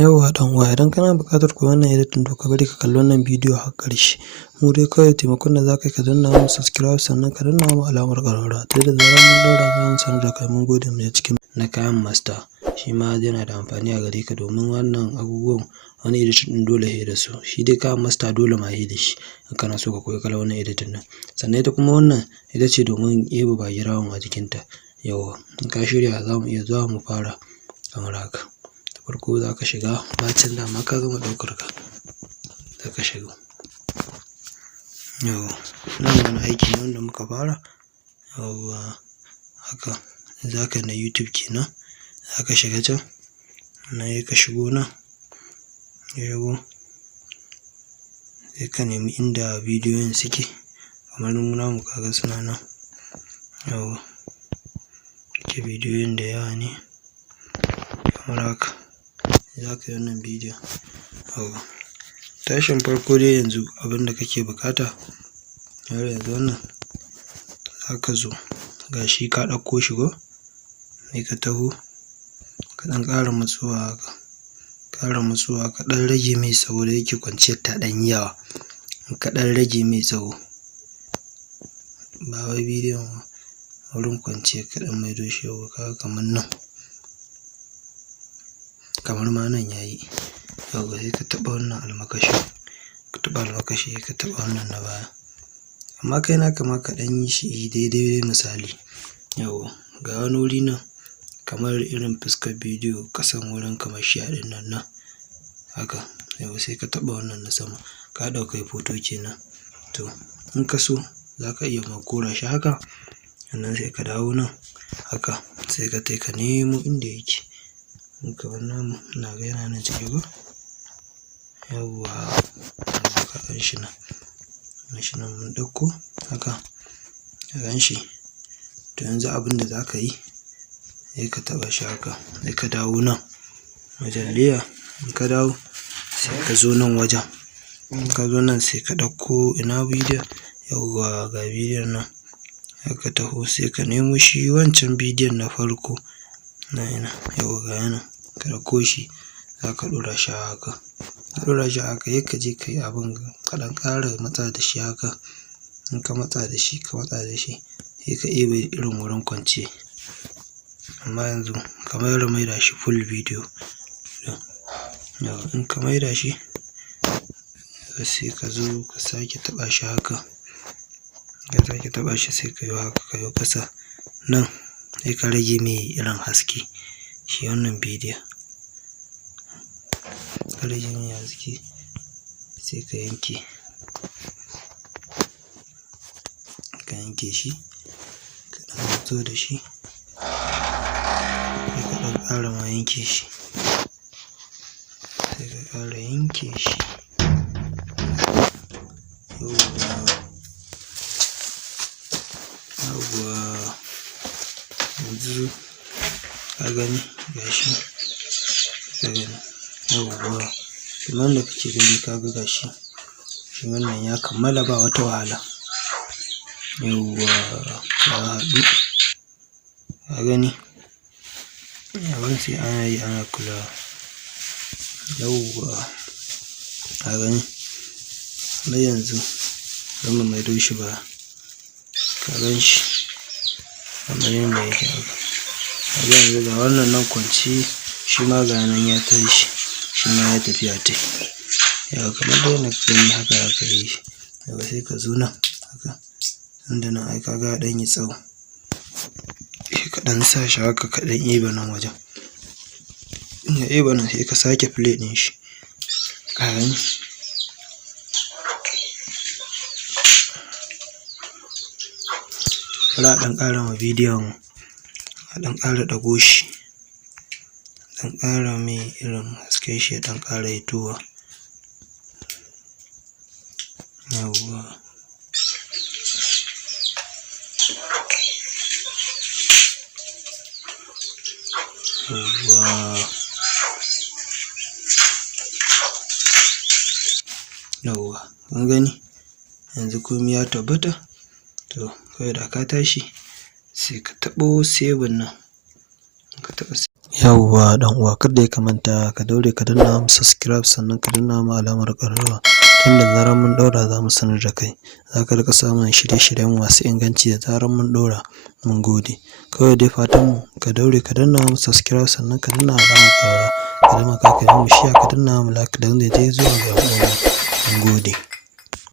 Yauwa ɗan uwa, idan kana buƙatar koyon wannan editing to ka bari ka kalli wannan bidiyo har ƙarshe. Mu dai kawai taimakon da za ka yi ka danna mana subscribe sannan ka danna mana alamar ƙararrawa ta yadda da zarar mun ɗaura za mu sanar da kai. Mun gode mu je cikin na kayan master. Shi ma yana da amfani a gare ka domin wannan abubuwan wani editing ɗin dole sai da su. Shi dai kayan master dole ma sai da shi in kana so ka koyi kalar wannan editing ɗin. Sannan ita kuma wannan ita ce domin ɗebe background a jikinta. Yauwa in ka shirya za mu iya zuwa mu fara kamar haka. Farko za ka shiga bacin dama ka gama ɗaukar ka za ka shiga. Yauwa nan wani aiki ne wanda muka fara. Yauwa haka za ka na YouTube kenan. Za ka shiga can nan sai ka shigo nan. Yauwa sai ka nemi inda bidiyoyin suke kamar mu namu kaga suna nan. Yauwa ke bidiyoyin da yawa ne kamar haka. Za ka yi wannan bidiyon. Yauwa tashin farko dai yanzu abin da kake buƙata yanzu wannan za ka zo ga shi ka ɗauko shi ko sai ka taho ka ɗan ƙara matsowa haka, ƙara matsowa ka ɗan rage mai tsawo da yake kwanciyar ta ɗan yi yawa. Ka ɗan rage mai tsawo ba wai bidiyon wurin kwanciyar ka ɗan maido shi yauwa kaga kamar nan. Kamar ma nan yayi. Yauwa sai ka taɓa wannan almakashin, ka taɓa almakashi ka taɓa wannan na baya. Amma kai naka ma ka ɗan yi shi daidai misali. Yauwa ga wani wuri nan kamar irin fuskar bidiyo ƙasan wurin kamar share ɗin nan haka. Yauwa sai ka taɓa wannan na sama ka ɗaukai hoto kenan. To in ka so za ka iya ma kora shi haka sannan sai ka dawo nan haka sai ka tai ka nemo inda yake. Kamar namu ina ga yana nan ciki ko. Yauwa ka gan shi nan. Gan shi nan mun ɗauko haka ka gan shi. To yanzu abin da za ka yi sai ka taɓa shi haka sai ka dawo nan wajen layer. In ka dawo sai ka zo nan wajen. In ka zo nan sai ka ɗauko ina bidiyon. Yauwa ga bidiyon nan sai ka taho sai ka nemo shi wancan bidiyon na farko na ina. Yauwa ga yana ka ɗauko shi za ka ɗora shi a haka. Ka ɗora shi a haka sai ka je ka yi abin ka ɗan ƙara matsa da shi haka. In ka matsa da shi ka matsa da shi sai ka ɗebe irin wurin kwanciya. Amma yanzu ka maida shi full bidiyo. Yauwa in ka maida shi sai ka zo ka sake taɓa shi haka. Ka sake taɓa shi sai ka yi haka ka yo ƙasa nan sai ka rage mai irin haske shi wannan bidiyon. Ka rage mai haske sai ka yanke. Ka yanke shi ka ɗan matso da shi sai ka ɗan ƙara ma yanke shi. Sai ka ƙara yanke shi. Yauwa yanzu ka gani ga shi ka gani. Yauwa kamar da kake gani ka ga gashi shi wannan ya kammala ba wata wahala. Yauwa ya haɗu ka gani. Abin sai ana yi ana kulawa. Yauwa ka gani. Har yanzu zamu maido shi baya ka gan shi kamar yadda yake haka. Kaga yanzu ga wannan nan kwance shi ma ga nan ya tashi shi ma ya tafi ya tai. Yauwa kamar dai yadda ka gani haka za ka yi shi. Yauwa sai ka zo nan haka inda nan ai ka ga ya ɗan yi tsawo. Sai ka ɗan sa shi haka ka ɗan ɗebe nan wajen. In ka ɗebe nan sai ka sake play ɗin shi. Ka gani. Bari a ɗan ƙara ma bidiyon a ɗan ƙara ɗago shi. Ɗan ƙara mai irin hasken shi ya ɗan ƙara hitowa. Yauwa. Yauwa. Yauwa kun gani yanzu komai ya tabbata. To kawai da ka tashi sai ka taɓo saving nan. Ka taɓa Yawwa ɗan uwa kar dai ka manta ka daure ka danna mu subscribe sannan ka danna mu alamar ƙararrawa tunda zarar mun ɗaura za mu sanar da kai. Za ka riƙa samun shirye-shiryen masu inganci da zarar mun ɗaura. Mun gode. Kawai dai fatan mu ka daure ka danna mu subscribe sannan ka danna alamar ƙararrawa. Ka taimaka ka yi mu share ka danna mu like dan ya je zuwa ga al'umma. Mun gode.